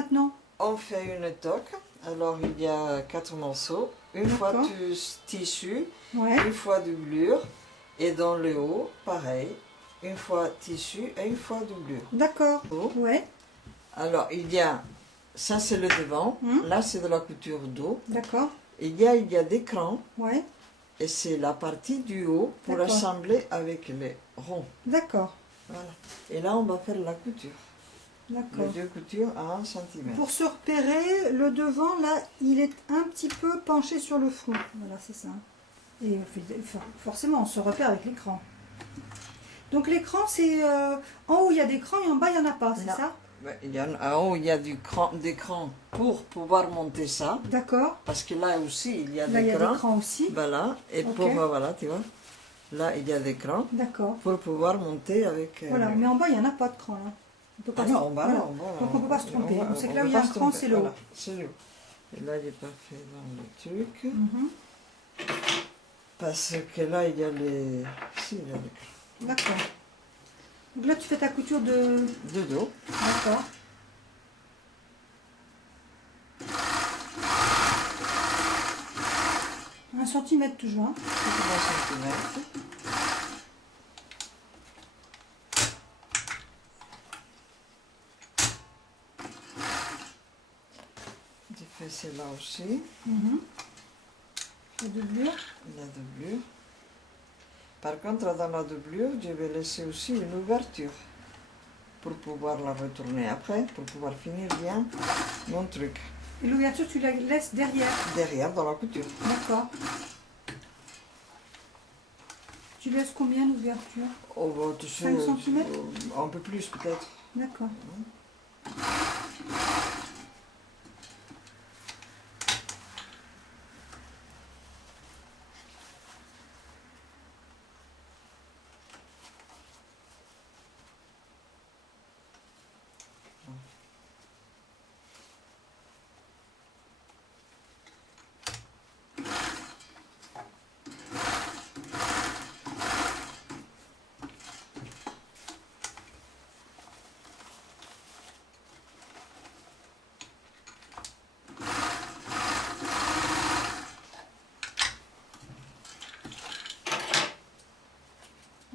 maintenant? On fait une toque. Alors il y a 4 morceaux. Une fois D'accord. du tissu, Ouais. une fois doublure. Et dans le haut, pareil. Une fois tissu et une fois doublure. D'accord. Oh. Ouais. Alors il y a, ça c'est le devant. Hum. Là c'est de la couture dos. D'accord. Il y a des crans. Ouais. Et c'est la partie du haut pour D'accord. assembler avec les ronds. D'accord. Voilà. Et là on va faire la couture. Les D'accord. 2 coutures à 1 cm. Pour se repérer, le devant, là, il est un petit peu penché sur le front. Voilà, c'est ça. Et forcément, on se repère avec l'écran. Donc l'écran, c'est... en haut, il y a des crans et en bas, il n'y en a pas, c'est Non. ça? Il y a, en haut, il y a des crans pour pouvoir monter ça. D'accord. Parce que là aussi, il y a Là, il des y a crans. des crans aussi. Voilà. Et Ok. pour, voilà, tu vois. Là, il y a des crans D'accord. pour pouvoir monter avec... Voilà, mais en bas, il n'y en a pas de cran, là. On peut pas Ah se- non, en bas, voilà. non, en bas, Donc on ne peut pas se tromper. On sait que là où il y a un cran, c'est le haut. Voilà, c'est le haut. Et là, il n'est pas fait dans le truc. Mhm. Parce que là, il y a les... Si, il y a les crans. D'accord. Donc là, tu fais ta couture de... De dos. D'accord. Un centimètre toujours. Hein. 3 cm. J'ai fait celle-là aussi, Mhm. La doublure. la doublure. Par contre, dans la doublure, je vais laisser aussi une ouverture pour pouvoir la retourner après, pour pouvoir finir bien mon truc. Et l'ouverture, tu la laisses derrière. Derrière, dans la couture. D'accord. Tu laisses combien d'ouverture? Oh, bah, tu sais, 5 centimètres? un peu plus peut-être. D'accord.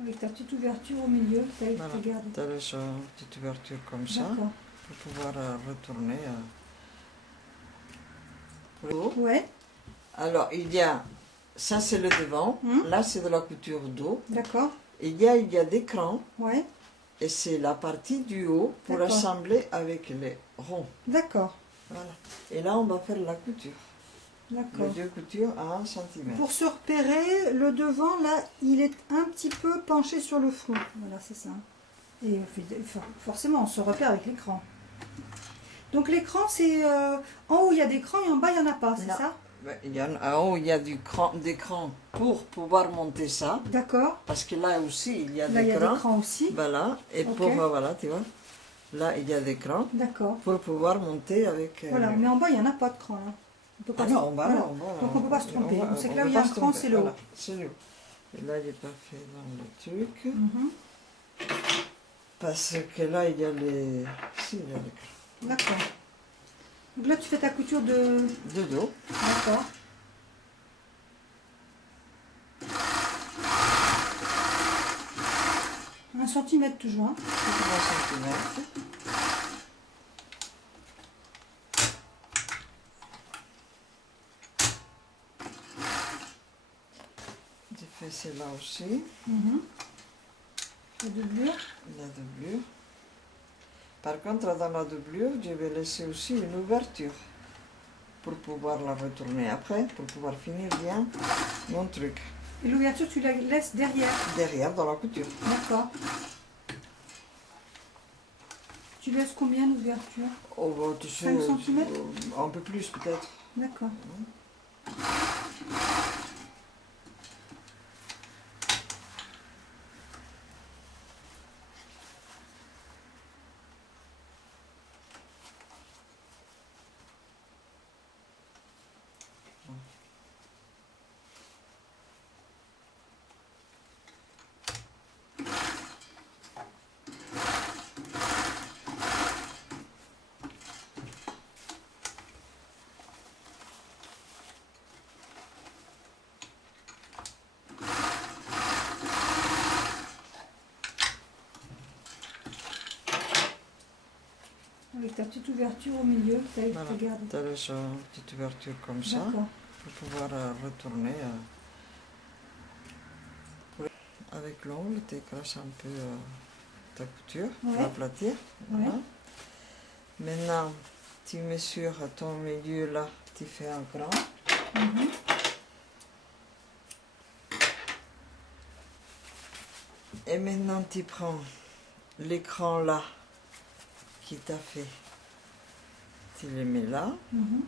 Avec ta petite ouverture au milieu, tu as Voilà. gardé. Tu laisses une petite ouverture comme ça D'accord. pour pouvoir retourner. Le haut. Ouais. Alors, il y a, ça c'est le devant, Hum. là c'est de la couture dos. D'accord. Il y a des crans. Ouais. Et c'est la partie du haut pour D'accord. assembler avec les ronds. D'accord. Voilà. Et là, on va faire la couture. Les D'accord. 2 coutures à 1 cm. Pour se repérer, le devant, là, il est un petit peu penché sur le front. Voilà, c'est ça. Et forcément, on se repère avec l'écran. Donc l'écran, c'est... en haut, il y a des crans et en bas, il n'y en a pas, c'est Non. ça? En haut, il y a des crans pour pouvoir monter ça. D'accord. Parce que là aussi, il y a Là, il y des a des crans. crans aussi. Voilà. Et Ok. pour, voilà, tu vois. Là, il y a des crans D'accord. pour pouvoir monter avec... Voilà, mais en bas, il n'y en a pas de cran, là. On peut pas Ah se- non, en bas, voilà. non, en bas, Donc on ne peut pas se tromper. On sait que là où peut il y a pas un se cran, tromper. c'est le haut. Voilà, c'est le haut. Et là, il n'est pas fait dans le truc. Mhm. Parce que là, il y a les... Si, il y a les crans. D'accord. Donc là, tu fais ta couture de... De dos. D'accord. Un centimètre toujours. Hein. 3 cm. J'ai fait celle-là aussi, Mhm. La doublure. la doublure. Par contre, dans la doublure, je vais laisser aussi une ouverture pour pouvoir la retourner après, pour pouvoir finir bien mon truc. Et l'ouverture, tu la laisses derrière. Derrière, dans la couture. D'accord. Tu laisses combien d'ouverture? Oh, bah, tu sais, 5 centimètres? un peu plus peut-être. D'accord. Avec ta petite ouverture au milieu, tu as Voilà. regardé. Tu laisses une petite ouverture comme ça D'accord. pour pouvoir retourner. Avec l'ongle, tu écrases un peu ta couture pour Ouais. aplatir. Voilà. Maintenant, tu mesures ton milieu là, tu fais un cran. Mhm. Et maintenant, tu prends l'écran là qui t'a fait. Tu le mets là. Mhm.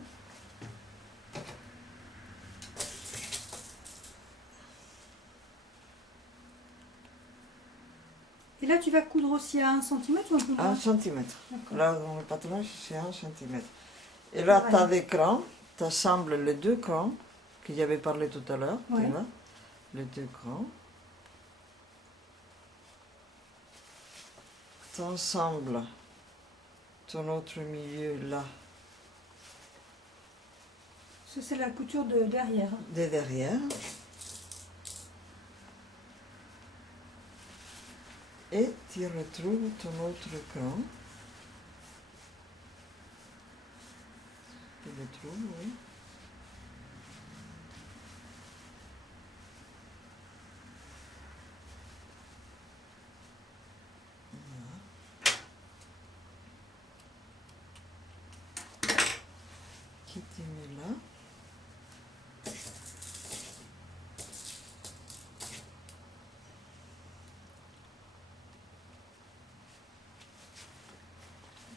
Et là, tu vas coudre aussi à 1 cm ou un peu moins? 1 cm. D'accord. Là, dans le patronage, c'est 1 cm. Et là, tu as des crans. Tu assembles les deux crans que j'avais parlé tout à l'heure. Ouais. Tu vois, les deux crans. Tu ensembles ton autre milieu là, Ça, c'est la couture de derrière. de derrière. Et tu retrouves ton autre cran. Tu le trouves, oui. Qui tu mets là.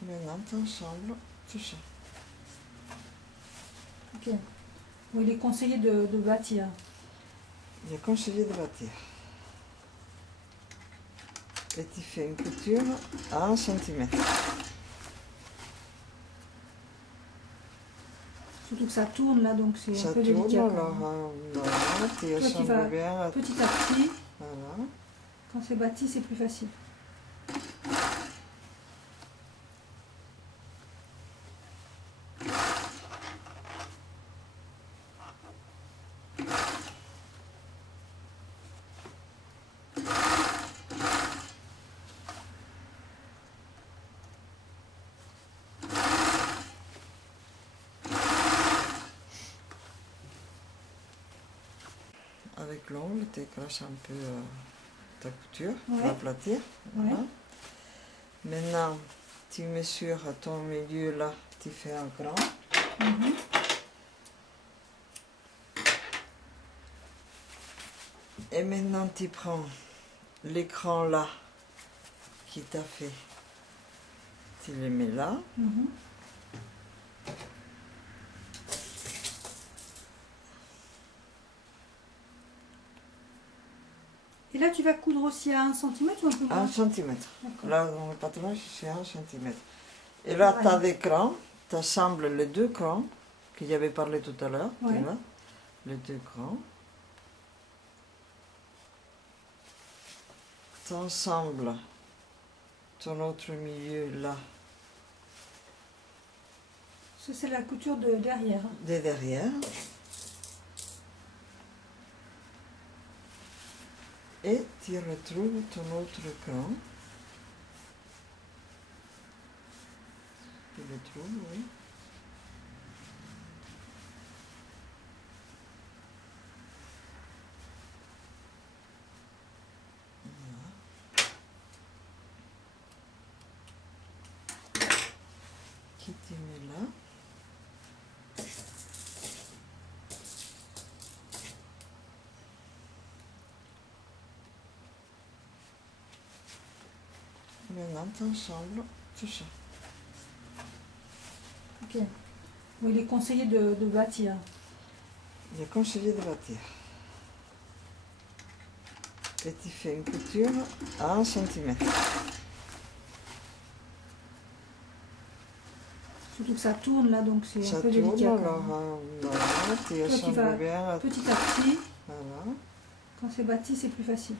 Maintenant, tu ensembles tout ça. Ok. Bon, il est conseillé de bâtir. Il est conseillé de bâtir. Et tu fais une couture à 1 cm. Surtout que ça tourne là, donc c'est Ça un peu tourne, délicat. alors tu Toi, tu assembles vas bien. petit à petit. Voilà. Quand c'est bâti, c'est plus facile. Avec l'ongle, tu écrases un peu ta couture Ouais. pour aplatir. Voilà. Ouais. Maintenant, tu mesures ton milieu là, tu fais un cran. Mhm. Et maintenant, tu prends l'écran là qui t'a fait. Tu le mets là. Mhm. Et là, tu vas coudre aussi à 1 cm ou un peu moins? 1 cm. D'accord. Là, dans le patronage, c'est 1 cm. Et là, tu as des crans. Tu assembles les deux crans que j'avais parlé tout à l'heure. Ouais. Tu vois, les deux crans. Tu ensembles ton autre milieu là, Ça, c'est la couture de derrière. de derrière. Et tu retrouves ton autre cran. Tu le trouves, oui. Qui tu mets là. Maintenant, tu ensembles tout ça. Ok. Bon, il est conseillé de bâtir. Il est conseillé de bâtir. Et tu fais une couture à 1 cm. Surtout que ça tourne là, donc c'est Ça un peu tourne, délicat. alors tu Toi, tu assembles vas bien. petit à petit. Voilà. Quand c'est bâti, c'est plus facile.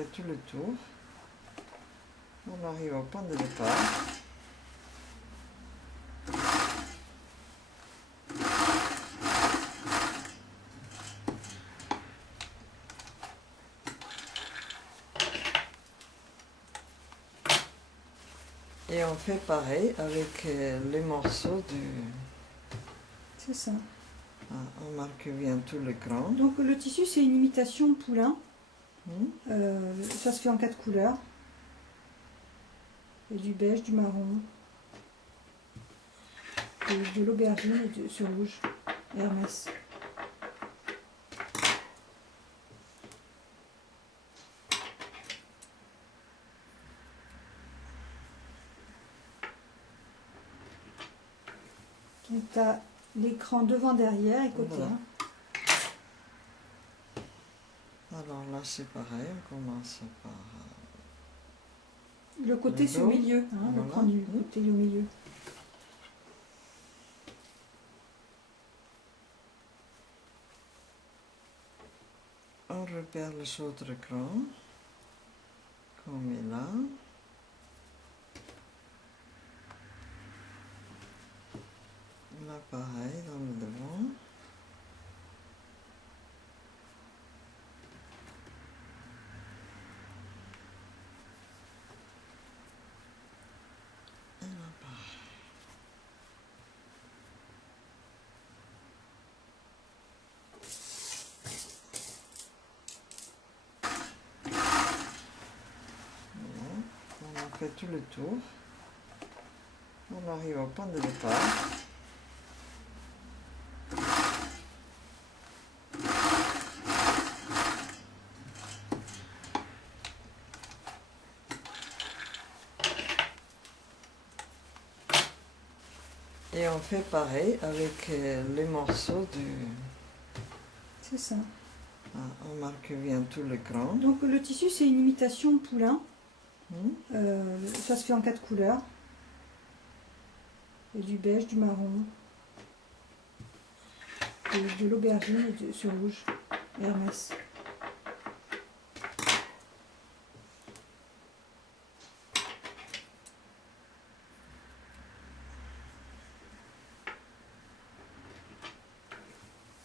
fait tout le tour. On arrive au point de départ. Et on fait pareil avec les morceaux du... C'est ça. Ah, on marque bien tout l'écran. Donc le tissu, c'est une imitation poulain. Hmm. Ça se fait en 4 couleurs. Et du beige, du marron, de l'aubergine et ce rouge. Hermès. Donc tu as l'écran devant, derrière et côté. Voilà. Hein. Alors là, c'est pareil, on commence par... Le côté, c'est au dos. milieu. Hein, Voilà. L'écran du côté est au milieu. On repère les autres écrans, qu'on met là. Là, pareil, dans le devant. Et là, pareil. Voilà. On a fait tout le tour. On arrive au point de départ. Et on fait pareil avec les morceaux du... C'est ça. Ah, on marque bien tout l'écran. Donc le tissu, c'est une imitation poulain. Hmm. Ça se fait en 4 couleurs. Et du beige, du marron, de l'aubergine et ce rouge. Hermès.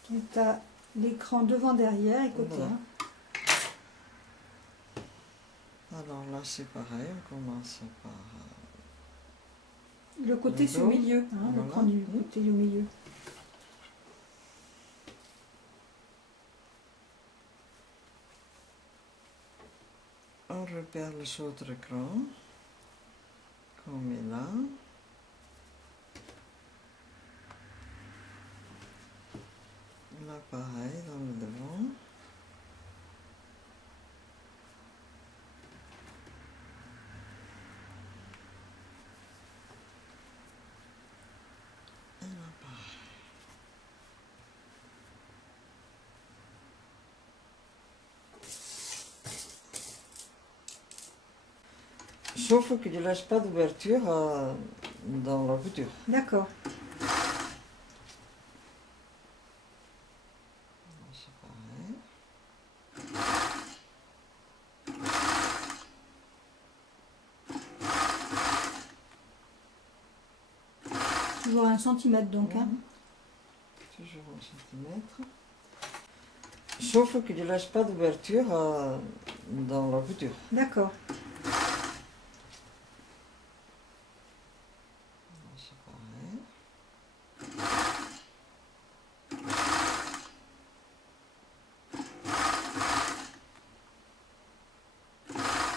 Donc tu as l'écran devant, derrière et côté. Voilà. Hein. Alors là, c'est pareil, on commence par... Le côté, c'est au dos. milieu. Hein, Voilà. L'écran du côté est au milieu. On repère les autres écrans, qu'on met là. Là, pareil, dans le devant. Et là, pareil. Sauf que je ne laisse pas d'ouverture dans la couture. D'accord. C'est pareil. Toujours 1 centimètre donc. Hein. Toujours 1 centimètre. Sauf que je ne laisse pas d'ouverture dans la couture. D'accord. C'est pareil.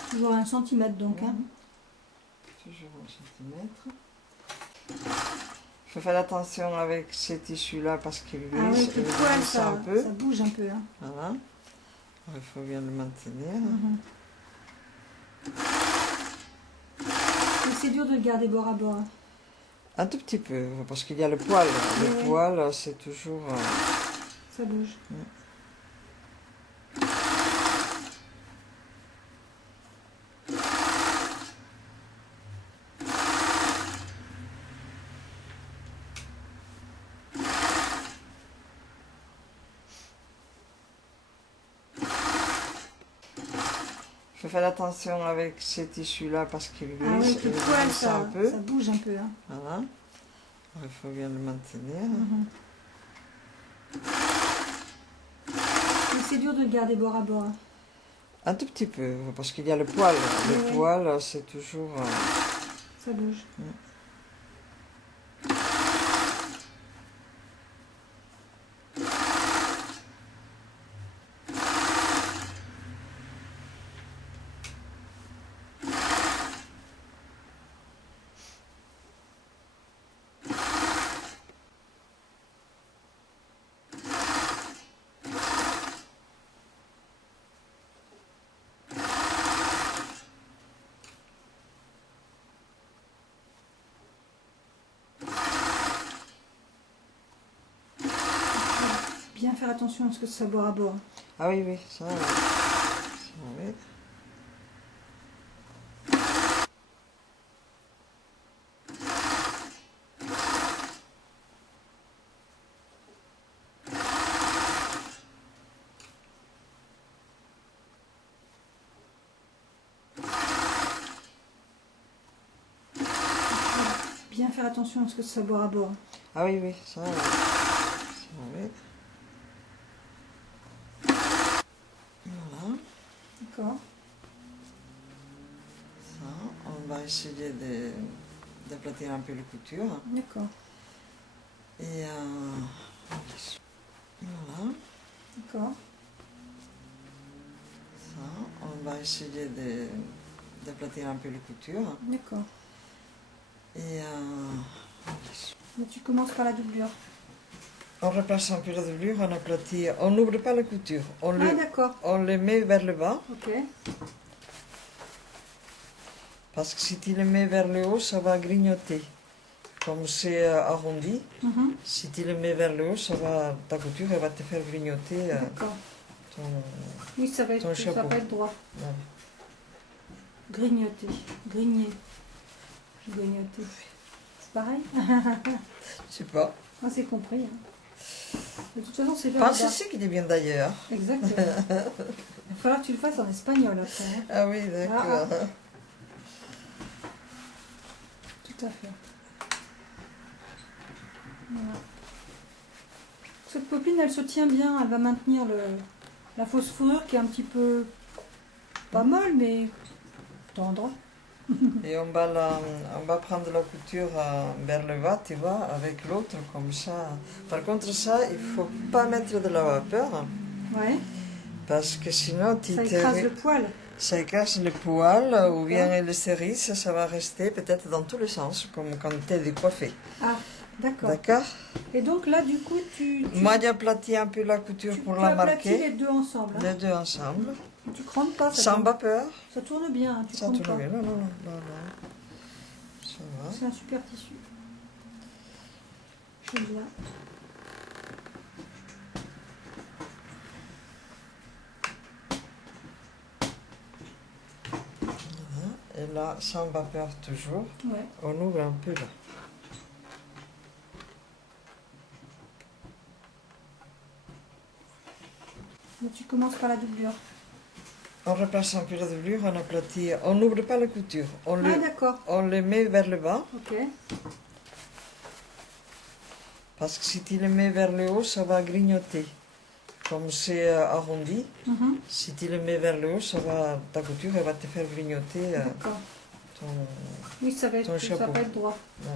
Toujours 1 centimètre donc. Hein. Toujours 1 centimètre. Il faut faire attention avec ces tissus-là parce qu'ils Ah oui, glissent, le poil, un peu. ça bouge un peu. Hein. Voilà. Alors, il faut bien le maintenir. Et c'est dur de le garder bord à bord. Hein. Un tout petit peu, parce qu'il y a le poil. Le Oui. poil, c'est toujours... Ça bouge. Il faut faire attention avec ces tissus-là parce qu'ils Ah oui, glissent, que le ils poil, glissent un peu. ça bouge un peu. Hein. Voilà. Alors, il faut bien le maintenir. Mais c'est dur de le garder bord à bord. Hein. Un tout petit peu, parce qu'il y a le poil. Le Oui. poil, c'est toujours... Ça bouge. Bien faire attention à ce que ça bord à bord. Ah oui, oui, ça oui. Bien faire attention à ce que ça bord à bord. Ah oui, oui, ça oui. Voilà. D'accord. Ça, on va essayer d'aplatir un peu les coutures. D'accord. Et voilà. D'accord. Ça, on va essayer d'aplatir un peu les coutures. D'accord. Et Mais tu commences par la doublure. on replace un peu la doublure, on aplatit, on n'ouvre pas la couture, Ah d'accord. on le met vers le bas, Ok. parce que si tu le mets vers le haut, ça va grignoter. Comme c'est arrondi, si tu le mets vers le haut, ta couture elle va te faire grignoter D'accord. ton... Oui, ça va Ton être, ça chapeau. va être droit. Ouais. Grignoter. Grigner. Grignoter. C'est pareil. Je sais pas. Ah, c'est compris. Hein. De toute façon, c'est vers Pense le bas. c'est qui est bien d'ailleurs. Exactement. Il va falloir que tu le fasses en espagnol après. Hein. Ah oui, d'accord. Tout à fait. Voilà. Cette copine, elle se tient bien. Elle va maintenir la fausse fourrure qui est un petit peu pas molle, mais tendre. Et on va prendre la couture vers le bas, tu vois, avec l'autre, comme ça. Par contre, ça, il faut pas mettre de la vapeur, Ouais. parce que sinon, Ça écrase le poil. ça écrase le poil, ou bien le cerise, ça va rester peut-être dans tous les sens, comme quand tu es décoiffé. Ah, d'accord. D'accord? Et donc là, du coup, Moi, j'aplatis un peu la couture pour tu la aplatis marquer. les deux ensemble. Hein. Les deux ensemble. Tu crampes pas. Ça Sans tourne, vapeur. ça tourne bien. Hein, tu Ça crampes tourne pas. bien. Non, non, non, non, non. Ça va. C'est un super tissu. J'aime bien. Et là, sans vapeur toujours, Ouais. on ouvre un peu là. Mais tu commences par la doublure. On replace un peu la doublure, on aplatit, on n'ouvre pas la couture, Ah d'accord. on le met vers le bas, Ok. parce que si tu le mets vers le haut, ça va grignoter. Comme c'est arrondi, si tu le mets vers le haut, ta couture elle va te faire grignoter D'accord. ton... Oui, ça va ton être, ça chapeau. va être droit. Ouais.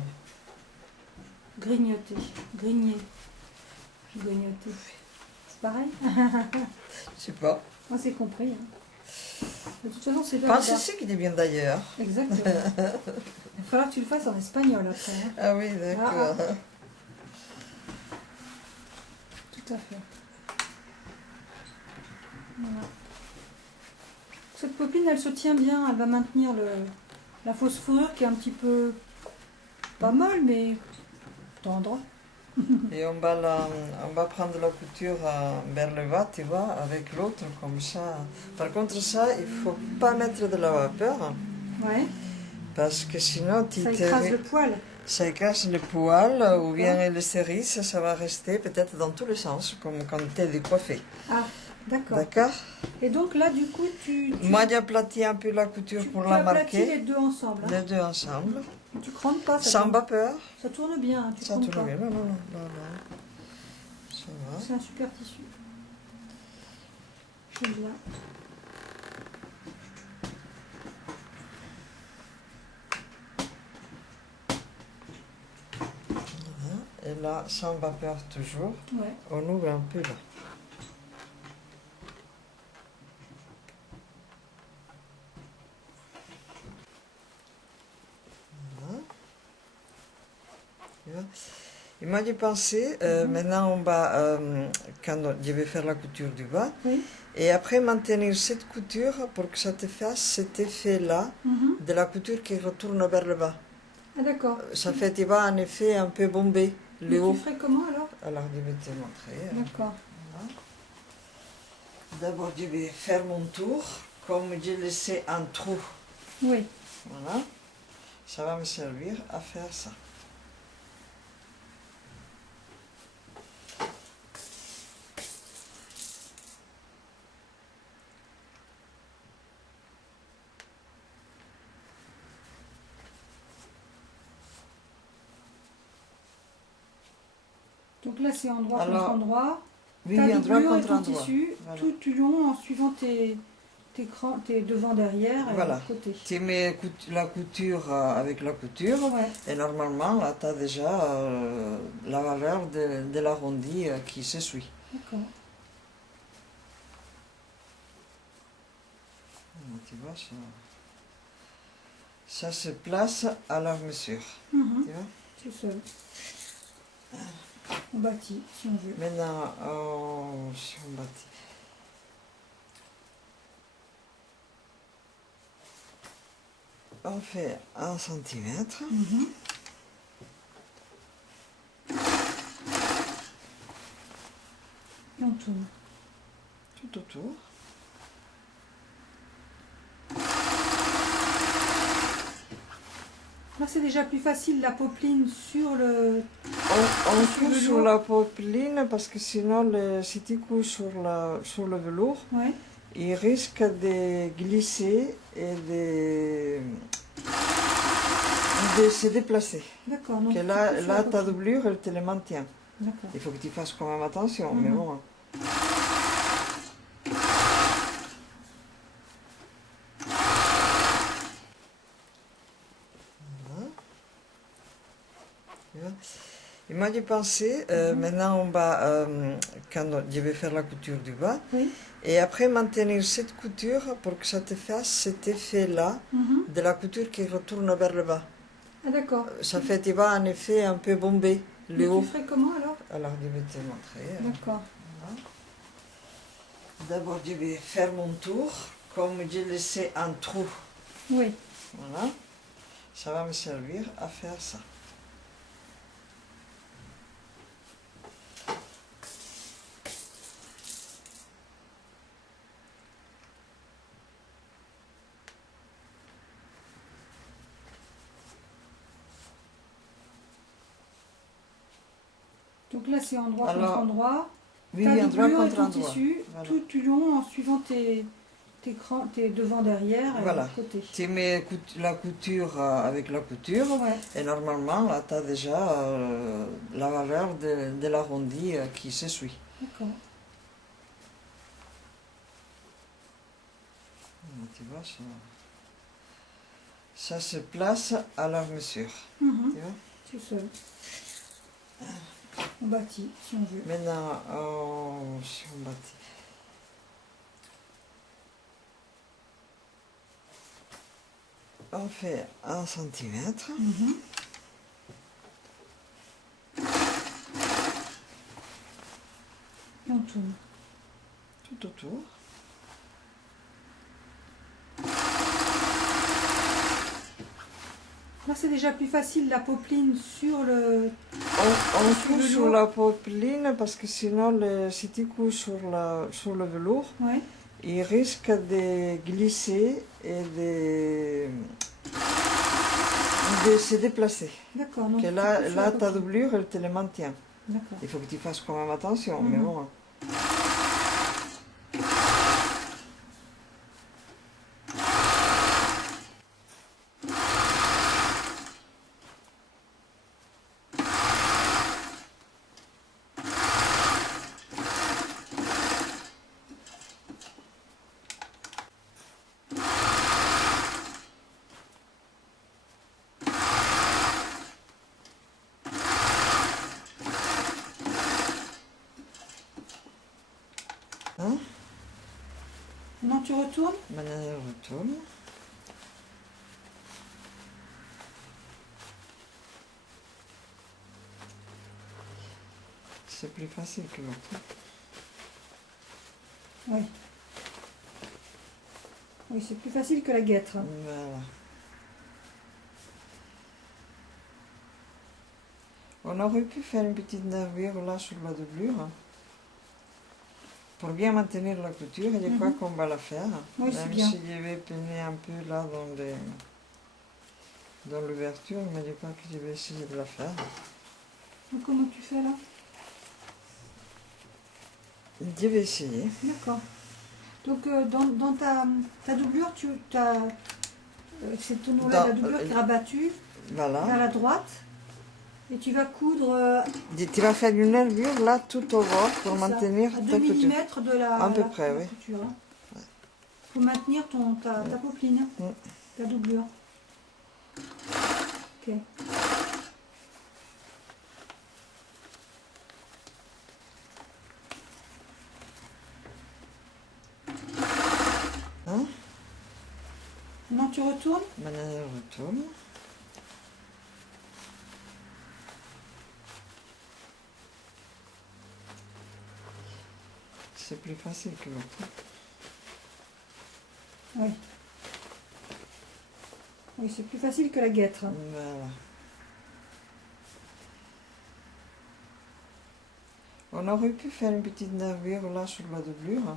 Grignoter. Grigner. Grignoter. C'est pareil. Je sais pas. Ah, c'est compris. Hein. De toute façon, c'est vers Pense le bas. c'est qui est bien d'ailleurs. Exactement. Il va falloir que tu le fasses en espagnol après. Hein. Ah oui, d'accord. Tout à fait. Voilà. Cette copine, elle se tient bien. Elle va maintenir la fausse fourrure qui est un petit peu pas molle, mais tendre. Et on va prendre la couture vers le bas, tu vois, avec l'autre, comme ça. Par contre, ça, il faut pas mettre de la vapeur, Ouais. parce que sinon, Ça écrase le poil. ça écrase le poil, ou bien le cerise, ça va rester peut-être dans tous les sens, comme quand tu es décoiffé. Ah, D'accord. D'accord? Et donc là, du coup, tu Moi, j'aplatis un peu la couture pour la aplatis les marquer. deux ensemble. Hein. Les deux ensemble. Tu crampes pas, ça Sans tourne, vapeur. ça tourne bien. Hein, tu Ça crampes tourne pas. bien. Non, non, non, non, non. Ça va. C'est un super tissu. J'aime bien. Et là, sans vapeur toujours. Ouais. On ouvre un peu là. Voilà. Tu vois. Et moi, j'ai pensé, maintenant on va, quand je vais faire la couture du bas, Oui. et après maintenir cette couture pour que ça te fasse cet effet-là de la couture qui retourne vers le bas. Ah d'accord. Ça fait, tu vois, un effet un peu bombé, Mais le haut. tu ferais comment alors? Alors, je vais te montrer. D'accord. Voilà. D'abord, je vais faire mon tour, comme j'ai laissé un trou. Oui. Voilà. Ça va me servir à faire ça. Donc là, c'est endroit Alors, contre endroit. Oui, T'as oui, le endroit bleu et contre ton endroit. tissu Voilà. tout du long en suivant tes devant, derrière et Voilà. côté. Tu mets la couture avec la couture, Ouais. et normalement, là, tu as déjà la valeur de l'arrondi qui se suit. D'accord. Tu vois, ça se place à la mesure. Mhm. Tu vois? C'est seul. On bâtit, si on veut. Maintenant, si on bâtit. On fait 1 centimètre. Mhm. Et on tourne. Tout autour. Là, c'est déjà plus facile, la popeline sur le... On Sur le couche sur velours. la popeline parce que sinon, si tu couches sur le velours, Ouais. il risque de glisser et de se déplacer. D'accord. Donc Que tu là, couches sur la ta popeline. doublure, elle te le maintient. D'accord. Il faut que tu fasses quand même attention, mais Mhm. bon. Voilà. Tu vois. Et moi, j'ai pensé, maintenant on va, quand je vais faire la couture du bas, Oui. et après maintenir cette couture pour que ça te fasse cet effet-là Mhm. de la couture qui retourne vers le bas. Ah d'accord. Ça fait, tu vois, un effet un peu bombé, Mais le haut. tu ferais comment alors? Alors, je vais te montrer. D'accord. Voilà. D'abord, je vais faire mon tour, comme j'ai laissé un trou. Oui. Voilà. Ça va me servir à faire ça. Donc là, c'est endroit Alors, contre endroit. Oui, T'as oui, le endroit bleu et contre ton endroit. tissu Voilà. tout du long en suivant tes devant, derrière et Voilà. côté. Tu mets la couture avec la couture, Ouais. et normalement, là, tu as déjà la valeur de l'arrondi qui se suit. D'accord. Tu vois, ça se place à la mesure. Mhm. Tu vois. C'est seul. On bâtit, si on veut. Maintenant, si on bâtit. On fait 1 centimètre. Mhm. Et on tourne. Tout autour. Là, c'est déjà plus facile, la popeline sur le... On Sur le couche sur velours. la popeline parce que sinon, si tu couches sur le velours, Ouais. il risque de glisser et de se déplacer. D'accord. Donc Que tu là, couches sur la ta popeline. doublure, elle te le maintient. D'accord. Il faut que tu fasses quand même attention, mais Mhm. bon. Hein? Non, tu retournes? Maintenant, je retourne. C'est plus facile que l'autre. Oui. Oui, c'est plus facile que la guêtre. Voilà. On aurait pu faire une petite nervure là sur la doublure. Pour bien maintenir la couture, et je crois qu'on va la faire. Oui, c'est Même bien. si je vais peiner un peu là dans l'ouverture, mais je crois que je vais essayer de la faire. Donc, comment tu fais là? Je vais essayer. D'accord. Donc, dans ta doublure, tu as ces tonneaux-là, la doublure qui est rabattue Voilà. à la droite. Et tu vas coudre Tu vas faire une nervure là tout au bord pour ça, maintenir à ta 2 couture. mm de la, À peu la- près, la oui. couture. Pour maintenir ta popeline, ta doublure. Ok. Hein? Maintenant tu retournes? Maintenant, je retourne. C'est plus facile que l'autre. Oui. Oui, c'est plus facile que la guêtre. Voilà. On aurait pu faire une petite nervure là sur la doublure.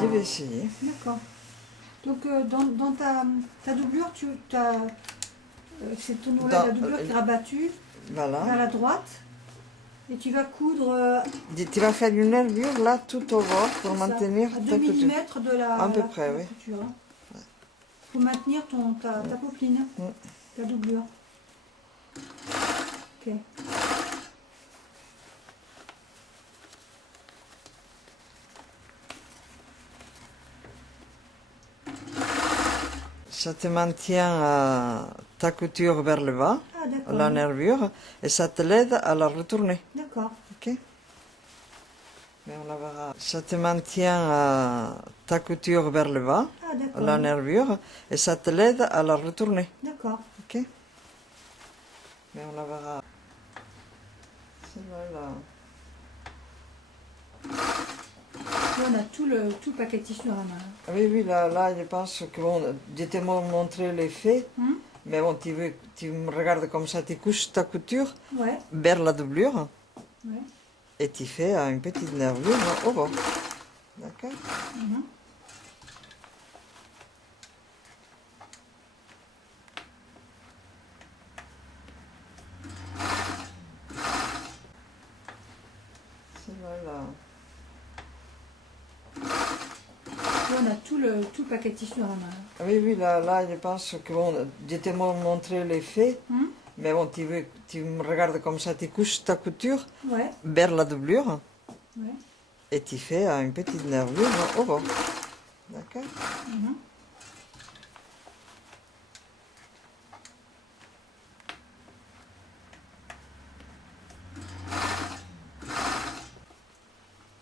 Je vais essayer. D'accord. Donc dans ta doublure, tu as ces tonneaux-là, la doublure qui est rabattue à Voilà. la droite. Et tu vas coudre Tu vas faire une nervure là tout au bord pour ça, maintenir à ta 2 couture. mm de la, À peu la- près, la oui. couture. Pour maintenir ta popeline, ta doublure. Ok. Ça te maintient ta couture vers le bas, Ah d'accord. la nervure, et ça te l'aide à la retourner. D'accord. Ok? Mais on la verra. Ça te maintient ta couture vers le bas, Ah d'accord. la nervure, et ça te l'aide à la retourner. D'accord. Ok? Mais on la verra. Voilà. Là, on a tout le paquet de tissu dans la main. Oui, oui, là, je pense que bon, je t'ai montré l'effet, Hum? mais bon, tu me regardes comme ça, tu couches ta couture Ouais. vers la doublure Ouais. et tu fais une petite nervure au bord. D'accord? Mhm. Voilà. Là, on a tout le paquet de tissu dans la main. Oui, oui, là, je pense que bon, je t'ai montré l'effet, Hum? mais bon, tu me regardes comme ça, tu couches ta couture Ouais. vers la doublure Ouais. et tu fais une petite nervure au bord. D'accord? Mhm.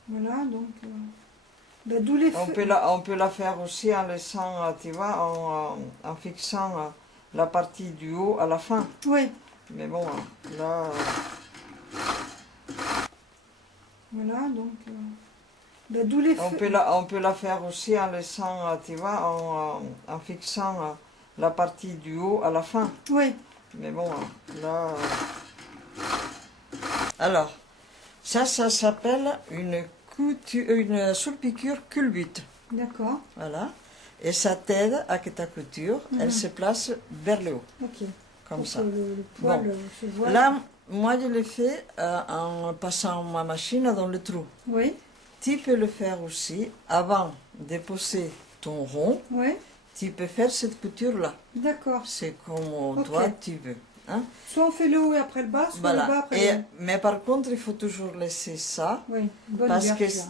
Voilà, donc d'où les On peut la faire aussi en laissant, tu vois, en fixant la partie du haut à la fin. Oui, Mais bon, là, voilà, donc d'où les on peut la faire aussi en laissant, tu vois, en fixant la partie du haut à la fin. Oui, Mais bon, là... Alors, ça s'appelle une sous-piqûre culbute. d'accord. Voilà. Et ça t'aide à que ta couture, elle se place vers le haut, Ok. comme Pour ça. que le poil Bon. se voit. Là, moi, je l'ai fait en passant ma machine dans le trou. Oui, Tu peux le faire aussi avant de poser ton rond. oui, Tu peux faire cette couture-là. d'accord. C'est comme Ok. toi, tu veux. Hein? Soit on fait le haut et après le bas, soit le bas Voilà. après le haut. Mais par contre, il faut toujours laisser ça. Oui, bonne Parce que ouverture.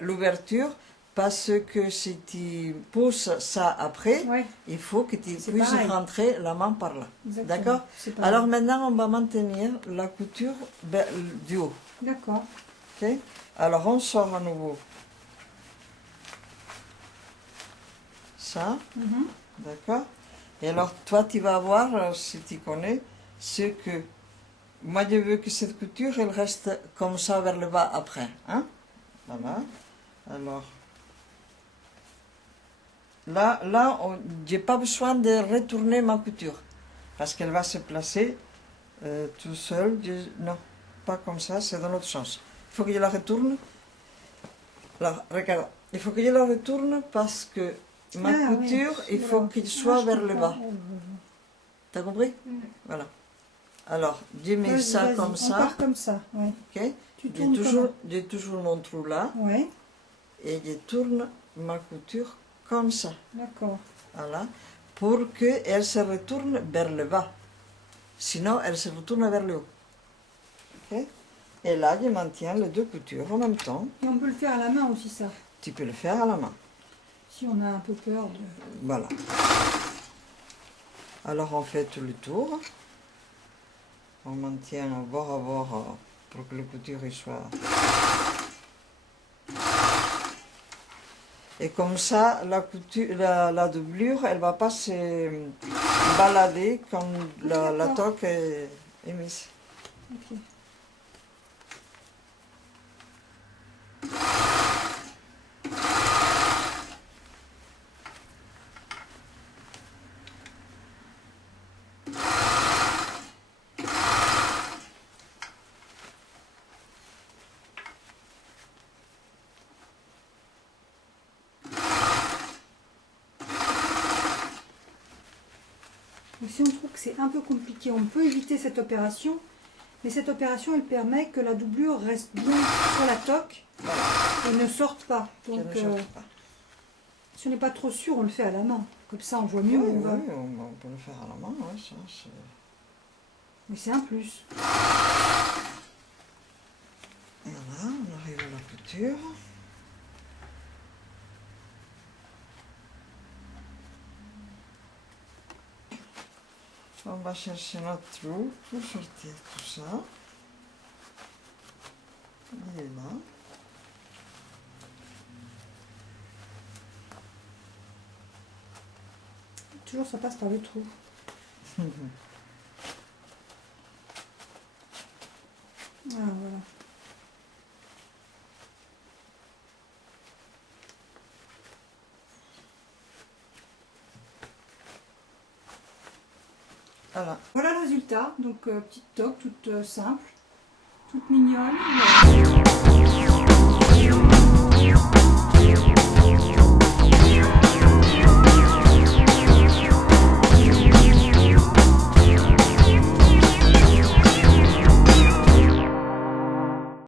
l'ouverture, parce que si tu pousses ça après, Ouais, il faut que tu C'est puisses pareil. rentrer la main par là. exactement. D'accord? C'est pareil. Alors maintenant, on va maintenir la couture du haut. D'accord. Ok? Alors on sort à nouveau ça. Mhm. D'accord? Et alors, toi, tu vas voir, si tu connais, ce que... Moi, je veux que cette couture, elle reste comme ça vers le bas après. Hein? Voilà. Alors, là je n'ai pas besoin de retourner ma couture. Parce qu'elle va se placer tout seul. Non, pas comme ça, c'est dans l'autre sens. Il faut que je la retourne. Là, regarde. Il faut que je la retourne parce que ma Ah, oui. couture, il faut Voilà. qu'elle soit je vers le comprends. bas. T'as compris? Voilà. Alors, je mets Vas-y, ça vas-y, comme on ça. part comme ça, ouais. Ok? Tu J'ai tournes toujours mon trou là. Ouais, Et je tourne ma couture comme ça. d'accord. Voilà. Pour qu'elle se retourne vers le bas. Sinon, elle se retourne vers le haut. Ok? Et là, je maintiens les deux coutures en même temps. Et on peut le faire à la main aussi, ça. Tu peux le faire à la main. Si on a un peu peur de... Voilà. Alors, on fait tout le tour. On maintient bord à bord pour que la couture soit... Et comme ça, la doublure, elle ne va pas se balader quand la toque est mise. Ok. Donc, si on trouve que c'est un peu compliqué, on peut éviter cette opération. Mais cette opération, elle permet que la doublure reste bien sur la toque et ne sorte pas. Donc, Elle ne sorte pas. si on n'est pas trop sûr, on le fait à la main. Comme ça, on voit Oui, mieux où on va. on peut le faire à la main. Ouais, ça, Mais c'est un plus. voilà, on arrive à la couture. On va chercher notre trou pour sortir tout ça. Il est là. Toujours, ça passe par le trou. Ah, voilà. Voilà. Voilà le résultat. Donc, petite toque toute simple, toute mignonne.